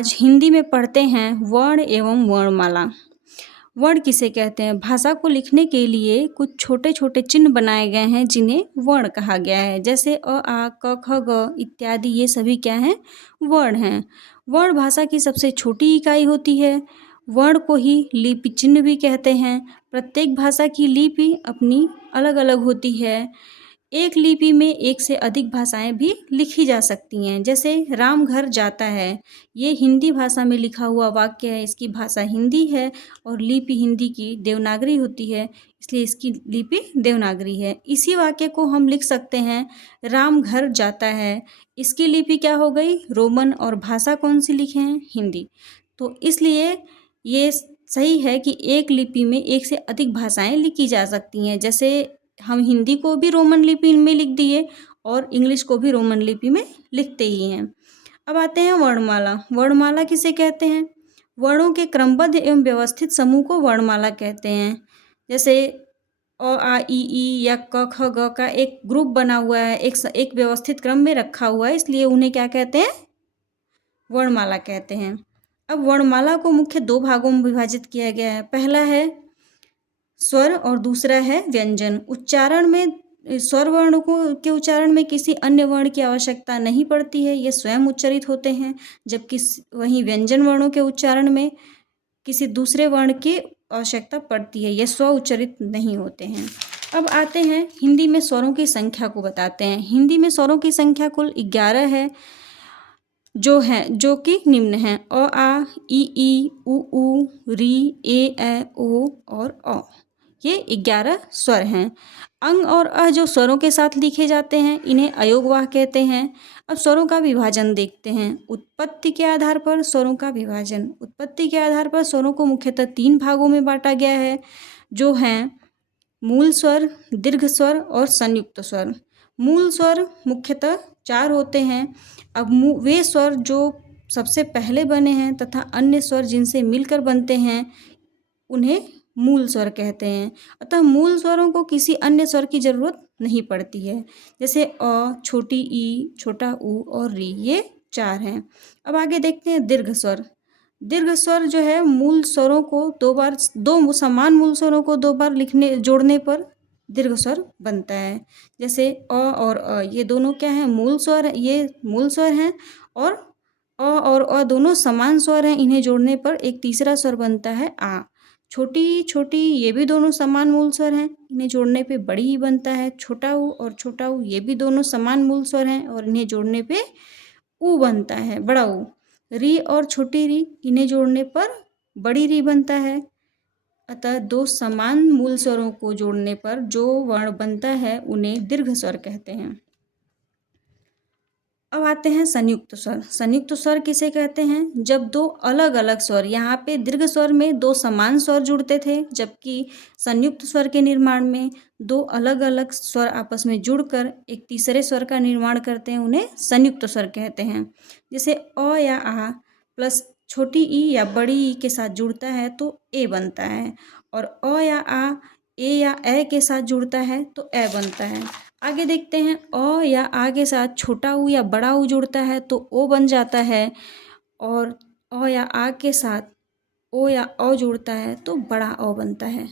आज हिंदी में पढ़ते हैं वर्ण एवं वर्णमाला। वर्ण किसे कहते हैं? भाषा को लिखने के लिए कुछ छोटे छोटे चिन्ह बनाए गए हैं जिन्हें वर्ण कहा गया है। जैसे अ आ क ख ग इत्यादि, ये सभी क्या हैं? वर्ण हैं। वर्ण भाषा की सबसे छोटी इकाई होती है। वर्ण को ही लिपि चिन्ह भी कहते हैं। प्रत्येक भाषा की लिपि अपनी अलग अलग होती है। एक लिपि में एक से अधिक भाषाएं भी लिखी जा सकती हैं। जैसे राम घर जाता है, ये हिंदी भाषा में लिखा हुआ वाक्य है। इसकी भाषा हिंदी है और लिपि हिंदी की देवनागरी होती है, इसलिए इसकी लिपि देवनागरी है। इसी वाक्य को हम लिख सकते हैं राम घर जाता है, इसकी लिपि क्या हो गई? रोमन। और भाषा कौन सी लिखे हैं? हिंदी। तो इसलिए ये सही है कि एक लिपि में एक से अधिक भाषाएं लिखी जा सकती हैं। जैसे हम हिंदी को भी रोमन लिपि में लिख दिए और इंग्लिश को भी रोमन लिपि में लिखते ही हैं। अब आते हैं वर्णमाला। वर्णमाला किसे कहते हैं? वर्णों के क्रमबद्ध एवं व्यवस्थित समूह को वर्णमाला कहते हैं। जैसे अ आ इ ई या क ख ग का एक ग्रुप बना हुआ है, एक व्यवस्थित क्रम में रखा हुआ है, इसलिए उन्हें क्या कहते हैं? वर्णमाला कहते हैं। अब वर्णमाला को मुख्य दो भागों में विभाजित किया गया है। पहला है स्वर और दूसरा है व्यंजन। उच्चारण में स्वर वर्ण को के उच्चारण में किसी अन्य वर्ण की आवश्यकता नहीं पड़ती है, ये स्वयं उच्चारित होते हैं। जबकि वहीं व्यंजन वर्णों के उच्चारण में किसी दूसरे वर्ण की आवश्यकता पड़ती है, ये स्व उच्चारित नहीं होते हैं। अब आते हैं हिंदी में स्वरों की संख्या को बताते हैं। हिंदी में स्वरों की संख्या कुल 11 है, जो कि निम्न हैं: अ आ इ ई उ री ए ओ और औ। ये 11 स्वर हैं। अंग और अ जो स्वरों के साथ लिखे जाते हैं, इन्हें अयोगवाह कहते हैं। अब स्वरों का विभाजन देखते हैं। उत्पत्ति के आधार पर स्वरों का विभाजन। उत्पत्ति के आधार पर स्वरों को मुख्यतः 3 भागों में बांटा गया है, जो हैं मूल स्वर, दीर्घ स्वर और संयुक्त स्वर। मूल स्वर मुख्यतः 4 होते हैं। अब वे स्वर जो सबसे पहले बने हैं तथा अन्य स्वर जिनसे मिलकर बनते हैं, उन्हें मूल स्वर कहते हैं। अतः मूल स्वरों को किसी अन्य स्वर की जरूरत नहीं पड़ती है। जैसे अ, छोटी ई, छोटा ऊ और री, ये 4 हैं। अब आगे देखते हैं दीर्घ स्वर। दीर्घ स्वर जो है मूल स्वरों को दो समान मूल स्वरों को 2 बार जोड़ने पर दीर्घ स्वर बनता है। जैसे अ और अ, ये दोनों क्या हैं? मूल स्वर, ये मूल स्वर हैं। और अ और अ दोनों समान स्वर हैं, इन्हें जोड़ने पर एक तीसरा स्वर बनता है आ। छोटी छोटी, ये भी दोनों समान मूल स्वर हैं, इन्हें जोड़ने पे बड़ी ही बनता है। छोटा ऊ और छोटा ऊ, ये भी दोनों समान मूल स्वर हैं और इन्हें जोड़ने पे ऊ बनता है, बड़ा ऊ। री और छोटी री, इन्हें जोड़ने पर बड़ी री बनता है। अतः 2 समान मूल स्वरों को जोड़ने पर जो वर्ण बनता है उन्हें दीर्घ स्वर कहते हैं। अब आते हैं संयुक्त स्वर। संयुक्त स्वर किसे कहते हैं? जब 2 अलग अलग स्वर, यहाँ पे दीर्घ स्वर में 2 समान स्वर जुड़ते थे, जबकि संयुक्त स्वर के निर्माण में 2 अलग अलग स्वर आपस में जुड़कर एक तीसरे स्वर का निर्माण करते हैं, उन्हें संयुक्त स्वर कहते हैं। जैसे अ या आ प्लस छोटी ई या बड़ी ई के साथ जुड़ता है तो ए बनता है, और अ या आ ए या ए के साथ जुड़ता है तो ए बनता है। आगे देखते हैं, अ या आ के साथ छोटा ऊ या बड़ा ऊ जुड़ता है तो ओ बन जाता है, और अ या आ के साथ ओ या औ जुड़ता है तो बड़ा औ बनता है।